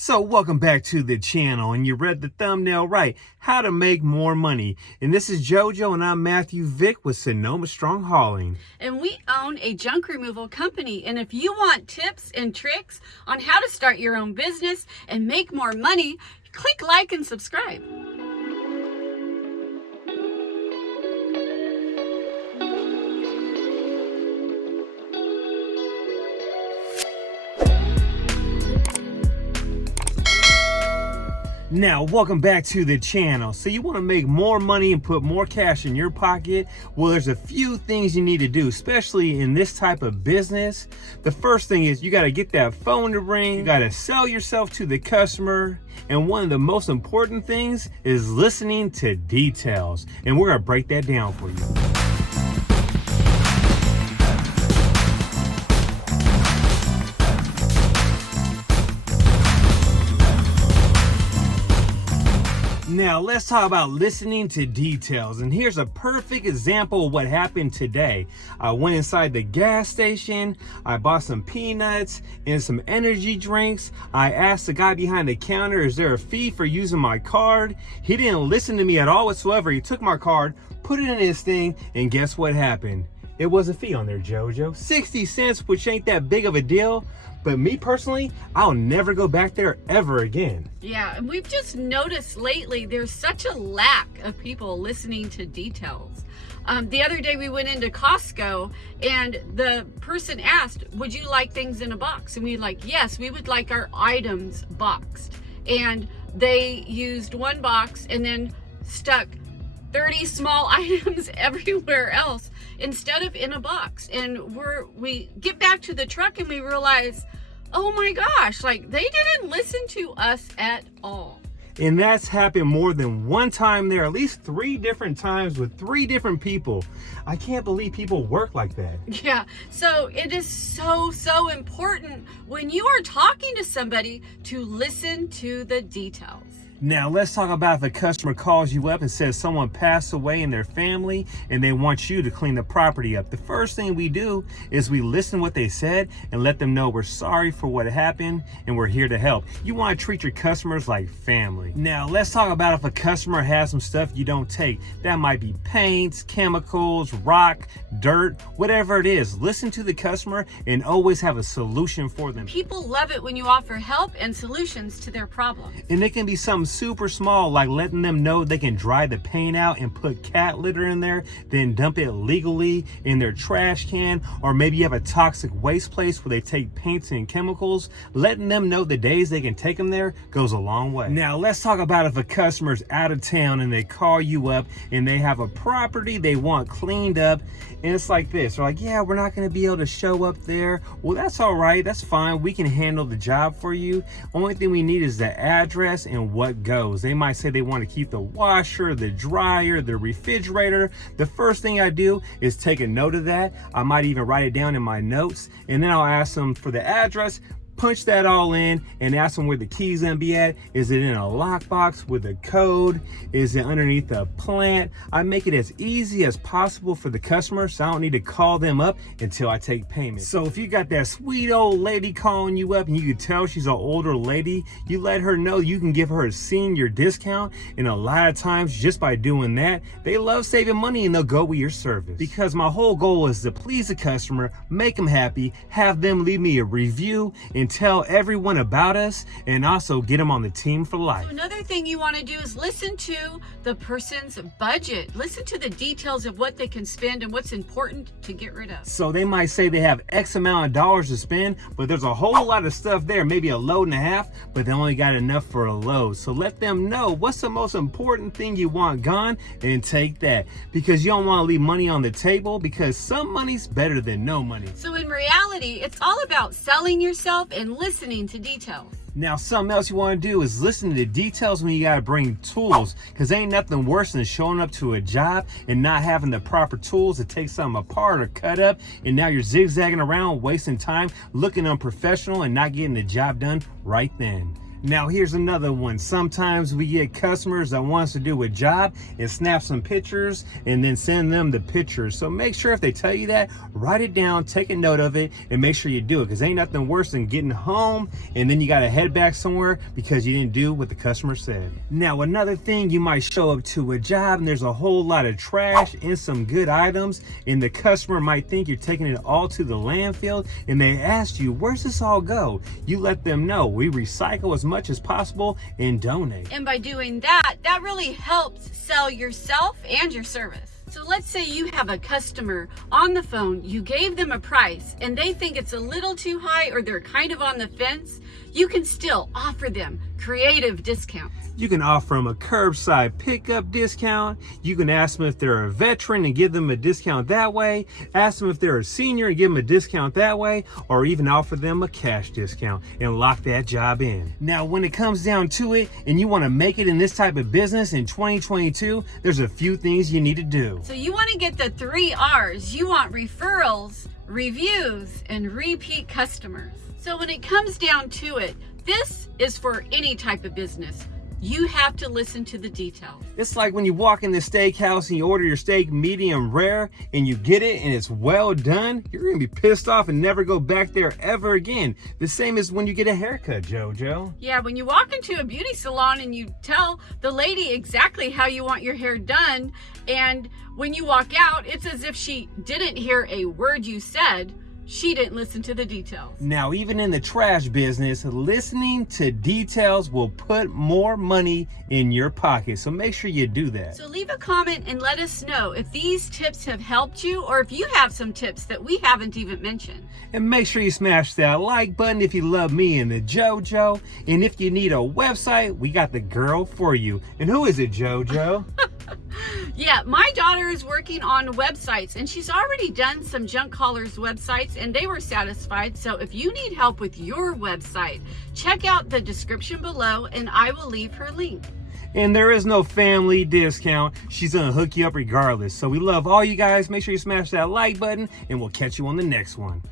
So welcome back to the channel, and you read the thumbnail right, how to make more money. And this is JoJo, and I'm Matthew Vick with Sonoma Strong Hauling. And we own a junk removal company. And if you want tips and tricks on how to start your own business and make more money, click like and subscribe. Now, welcome back to the channel. So you want to make more money and put more cash in your pocket? Well, there's a few things you need to do, especially in this type of business. The first thing is you got to get that phone to ring. You got to sell yourself to the customer. And one of the most important things is listening to details. And we're going to break that down for you. Now, let's talk about listening to details. And here's a perfect example of what happened today. I went inside the gas station. I bought some peanuts and some energy drinks. I asked the guy behind the counter, is there a fee for using my card? He didn't listen to me at all whatsoever. He took my card, put it in his thing, and guess what happened? It was a fee on there, JoJo. 60 cents, which ain't that big of a deal. But me personally, I'll never go back there ever again. Yeah, and we've just noticed lately there's such a lack of people listening to details. The other day we went into Costco and the person asked, would you like things in a box? And we were like, yes, we would like our items boxed. And they used one box and then stuck 30 small items everywhere else instead of in a box. And we get back to the truck and we realize, oh my gosh, like they didn't listen to us at all. And that's happened more than one time there, at least 3 different times with 3 different people. I can't believe people work like that. Yeah, so it is so important when you are talking to somebody to listen to the details. Now, let's talk about if the customer calls you up and says someone passed away in their family and they want you to clean the property up. The first thing we do is we listen to what they said and let them know we're sorry for what happened and we're here to help. You want to treat your customers like family. Now, let's talk about if a customer has some stuff you don't take. That might be paints, chemicals, rock, dirt, whatever it is. Listen to the customer and always have a solution for them. People love it when you offer help and solutions to their problems. And it can be something super small, like letting them know they can dry the paint out and put cat litter in there, then dump it legally in their trash can. Or maybe you have a toxic waste place where they take paints and chemicals. Letting them know the days they can take them there goes a long way. Now, let's talk about if a customer's out of town and they call you up and they have a property they want cleaned up, and it's like this. They're like, yeah, we're not going to be able to show up there. Well, that's all right. That's fine. We can handle the job for you. Only thing we need is the address and what goes. They might say they want to keep the washer, the dryer, the refrigerator. The first thing I do is take a note of that. I might even write it down in my notes, and then I'll ask them for the address, punch that all in, and ask them where the key's gonna be at. Is it in a lockbox with a code? Is it underneath a plant? I make it as easy as possible for the customer so I don't need to call them up until I take payment. So if you got that sweet old lady calling you up and you can tell she's an older lady, you let her know you can give her a senior discount. And a lot of times just by doing that, they love saving money and they'll go with your service. Because my whole goal is to please the customer, make them happy, have them leave me a review, and tell everyone about us, and also get them on the team for life. So another thing you want to do is listen to the person's budget. Listen to the details of what they can spend and what's important to get rid of. So they might say they have X amount of dollars to spend, but there's a whole lot of stuff there, maybe a load and a half, but they only got enough for a load. So let them know what's the most important thing you want gone and take that, because you don't want to leave money on the table, because some money's better than no money. So in reality, it's all about selling yourself and listening to details. Now, something else you want to do is listen to the details when you got to bring tools, because ain't nothing worse than showing up to a job and not having the proper tools to take something apart or cut up, and now you're zigzagging around, wasting time, looking unprofessional and not getting the job done right then. Now here's another one. Sometimes we get customers that wants to do a job and snap some pictures and then send them the pictures. So make sure if they tell you that, write it down, take a note of it, and make sure you do it, because ain't nothing worse than getting home and then you got to head back somewhere because you didn't do what the customer said. Now another thing, you might show up to a job and there's a whole lot of trash and some good items, and the customer might think you're taking it all to the landfill, and they ask you, where's this all go? You let them know we recycle as much as possible and donate. And by doing that, that really helps sell yourself and your service. So let's say you have a customer on the phone, you gave them a price and they think it's a little too high or they're kind of on the fence. You can still offer them creative discounts. You can offer them a curbside pickup discount. You can ask them if they're a veteran and give them a discount that way. Ask them if they're a senior and give them a discount that way, or even offer them a cash discount and lock that job in. Now, when it comes down to it and you want to make it in this type of business in 2022, there's a few things you need to do. So you want to get the 3 R's. You want referrals, reviews, and repeat customers. So when it comes down to it, this is for any type of business. You have to listen to the details. It's like when you walk in the steakhouse and you order your steak medium rare and you get it and it's well done, you're gonna be pissed off and never go back there ever again. The same as when you get a haircut, JoJo. Yeah, when you walk into a beauty salon and you tell the lady exactly how you want your hair done, and when you walk out, it's as if she didn't hear a word you said. She didn't listen to the details. Now, even in the trash business, listening to details will put more money in your pocket. So make sure you do that. So leave a comment and let us know if these tips have helped you, or if you have some tips that we haven't even mentioned. And make sure you smash that like button if you love me and the JoJo. And if you need a website, we got the girl for you. And who is it, JoJo? Yeah, my daughter is working on websites and she's already done some junk callers websites and they were satisfied. So if you need help with your website, check out the description below and I will leave her link. And there is no family discount. She's gonna hook you up regardless. So we love all you guys. Make sure you smash that like button and we'll catch you on the next one.